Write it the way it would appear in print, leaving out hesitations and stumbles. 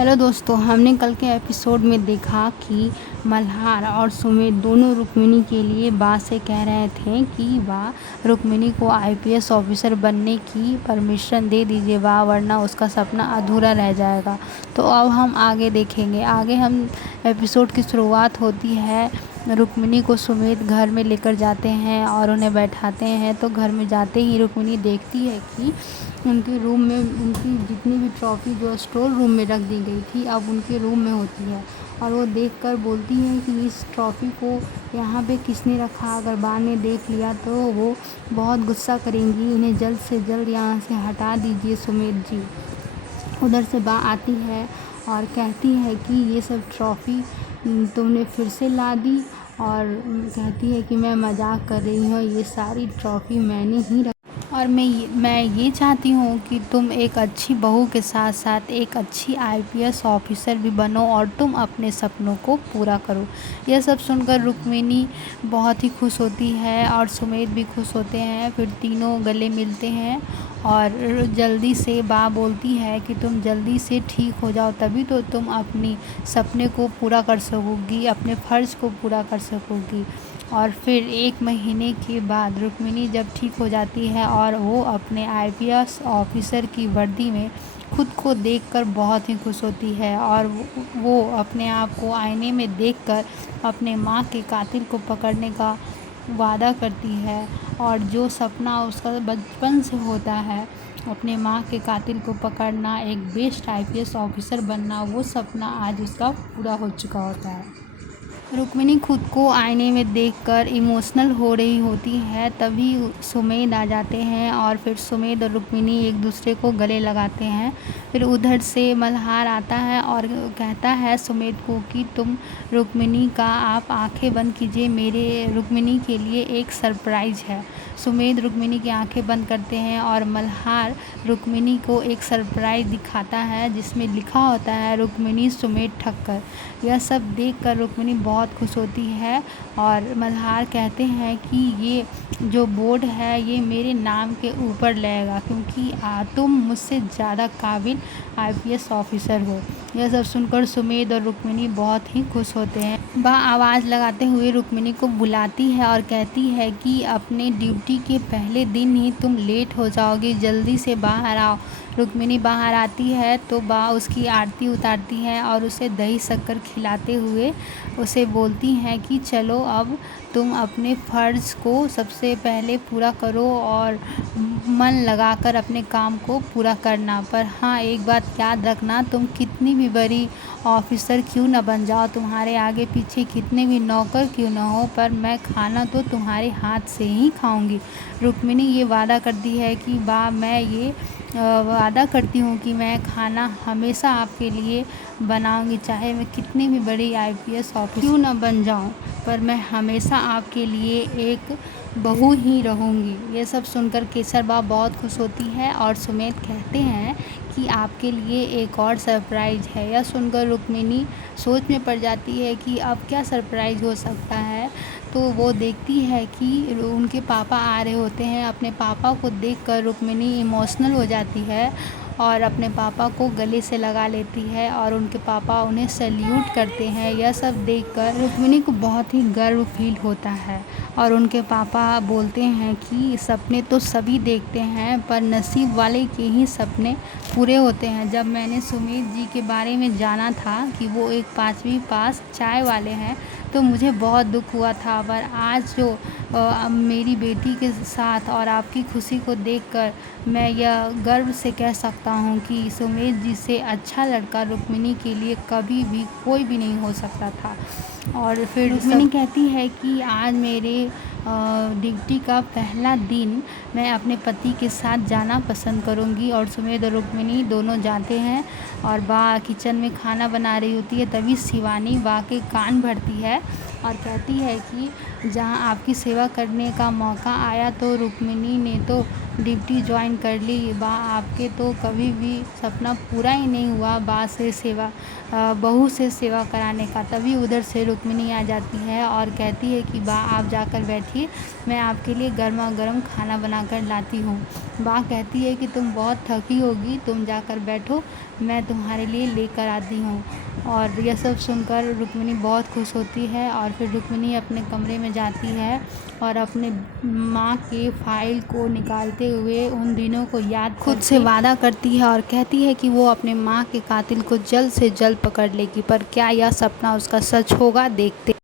Hello दोस्तों, हमने कल के एपिसोड में देखा कि मल्हार और सुमित दोनों रुक्मिणी के लिए बा से कह रहे थे कि बा रुक्मिणी को आईपीएस ऑफिसर बनने की परमिशन दे दीजिए बा, वरना उसका सपना अधूरा रह जाएगा। तो अब हम आगे देखेंगे। आगे हम एपिसोड की शुरुआत होती है, रुक्मिणी को सुमित घर में लेकर जाते हैं और उन्हें बैठाते हैं। तो घर में जाते ही रुक्मिणी देखती है कि उनके रूम में उनकी जितनी भी ट्रॉफी जो स्टोर रूम में रख दी गई थी अब उनके रूम में होती है। और वो देखकर बोलती है कि इस ट्रॉफ़ी को यहाँ पे किसने रखा, अगर बा ने देख लिया तो वो बहुत गुस्सा करेंगी, इन्हें जल्द से जल्द यहाँ से हटा दीजिए सुमित जी। उधर से बा आती है और कहती है कि ये सब ट्रॉफ़ी तुमने फिर से ला दी, और कहती है कि मैं मजाक कर रही हूँ, ये सारी ट्रॉफ़ी मैंने ही और मैं ये चाहती हूँ कि तुम एक अच्छी बहू के साथ साथ एक अच्छी आईपीएस ऑफिसर भी बनो और तुम अपने सपनों को पूरा करो। यह सब सुनकर रुक्मिणी बहुत ही खुश होती है और सुमित भी खुश होते हैं। फिर तीनों गले मिलते हैं और जल्दी से बा बोलती है कि तुम जल्दी से ठीक हो जाओ, तभी तो तुम अपनी सपने को पूरा कर सकोगी, अपने फ़र्ज़ को पूरा कर सकोगी। और फिर 1 महीने के बाद रुक्मिणी जब ठीक हो जाती है और वो अपने आईपीएस ऑफिसर की वर्दी में खुद को देखकर बहुत ही खुश होती है और वो अपने आप को आईने में देखकर अपने माँ के कातिल को पकड़ने का वादा करती है। और जो सपना उसका बचपन से होता है, अपने माँ के कातिल को पकड़ना, एक बेस्ट आईपीएस ऑफिसर बनना, वो सपना आज उसका पूरा हो चुका होता है। रुक्मिणी खुद को आईने में देखकर इमोशनल हो रही होती है, तभी सुमेध आ जाते हैं और फिर सुमेध और रुक्मिणी एक दूसरे को गले लगाते हैं। फिर उधर से मल्हार आता है और कहता है सुमेध को कि तुम रुक्मिणी का आप आंखें बंद कीजिए, मेरे रुक्मिणी के लिए एक सरप्राइज़ है। सुमेध रुक्मिणी की आंखें बंद करते हैं और मल्हार रुक्मिणी को एक सरप्राइज़ दिखाता है जिसमें लिखा होता है रुक्मिणी सुमेध ठक्कर। यह सब देखकर रुक्मिणी बहुत खुश होती है और मल्हार कहते हैं कि ये जो बोर्ड है ये मेरे नाम के ऊपर लगेगा, क्योंकि तुम मुझसे ज़्यादा काबिल आईपीएस ऑफिसर हो। यह सब सुनकर सुमेध और रुक्मिणी बहुत ही खुश होते हैं। वह आवाज़ लगाते हुए रुक्मिणी को बुलाती है और कहती है कि अपने ड्यूटी के पहले दिन ही तुम लेट हो जाओगी, जल्दी से बाहर आओ। रुक्मिणी बाहर आती है तो बा उसकी आरती उतारती है और उसे दही शक्कर खिलाते हुए उसे बोलती हैं कि चलो अब तुम अपने फ़र्ज़ को सबसे पहले पूरा करो और मन लगाकर अपने काम को पूरा करना। पर हाँ, एक बात याद रखना, तुम कितनी भी बड़ी ऑफिसर क्यों न बन जाओ, तुम्हारे आगे पीछे कितने भी नौकर क्यों न हो, पर मैं खाना तो तुम्हारे हाथ से ही खाऊंगी। रुक्मिणी ये वादा करती है कि बा मैं ये वादा करती हूँ कि मैं खाना हमेशा आपके लिए बनाऊंगी, चाहे मैं कितनी भी बड़ी आईपीएस ऑफिसर क्यों न बन जाऊँ, पर मैं हमेशा आपके लिए एक बहू ही रहूँगी। ये सब सुनकर केसर बा बहुत खुश होती है और सुमेध कहते हैं कि आपके लिए एक और सरप्राइज़ है। यह सुनकर रुक्मिणी सोच में पड़ जाती है कि अब क्या सरप्राइज़ हो सकता है। तो वो देखती है कि उनके पापा आ रहे होते हैं। अपने पापा को देखकर रुक्मिणी इमोशनल हो जाती है और अपने पापा को गले से लगा लेती है और उनके पापा उन्हें सैल्यूट करते हैं। यह सब देखकर रुक्मिणी को बहुत ही गर्व फील होता है और उनके पापा बोलते हैं कि सपने तो सभी देखते हैं, पर नसीब वाले के ही सपने पूरे होते हैं। जब मैंने सुमित जी के बारे में जाना था कि वो एक 5वीं पास चाय वाले हैं, तो मुझे बहुत दुख हुआ था, पर आज जो मेरी बेटी के साथ और आपकी खुशी को देखकर मैं यह गर्व से कह सकता हूँ कि सुमेध जी से अच्छा लड़का रुक्मिणी के लिए कभी भी कोई भी नहीं हो सकता था। और फिर रुक्मिणी कहती है कि आज मेरे ड्यूटी का पहला दिन मैं अपने पति के साथ जाना पसंद करूंगी। और सुमेध और रुक्मिणी दोनों जाते हैं और बा किचन में खाना बना रही होती है, तभी शिवानी बा के कान भरती है और कहती है कि जहां आपकी सेवा करने का मौका आया तो रुक्मिणी ने तो ड्यूटी ज्वाइन कर ली, बा आपके तो कभी भी सपना पूरा ही नहीं हुआ बा से सेवा बहू से सेवा कराने का। तभी उधर से रुक्मिणी आ जाती है और कहती है कि बा आप जाकर बैठिए, मैं आपके लिए गर्मा गर्म खाना बनाकर लाती हूँ। बा कहती है कि तुम बहुत थकी होगी, तुम जाकर बैठो, मैं तुम्हारे लिए लेकर आती हूँ। और यह सब सुनकर रुक्मिणी बहुत खुश होती है और फिर रुक्मिणी अपने कमरे में जाती है और अपने माँ के फाइल को निकालते हुए उन दिनों को याद खुद से वादा करती है और कहती है कि वो अपने माँ के कातिल को जल्द से जल्द पकड़ लेगी। पर क्या यह सपना उसका सच होगा, देखते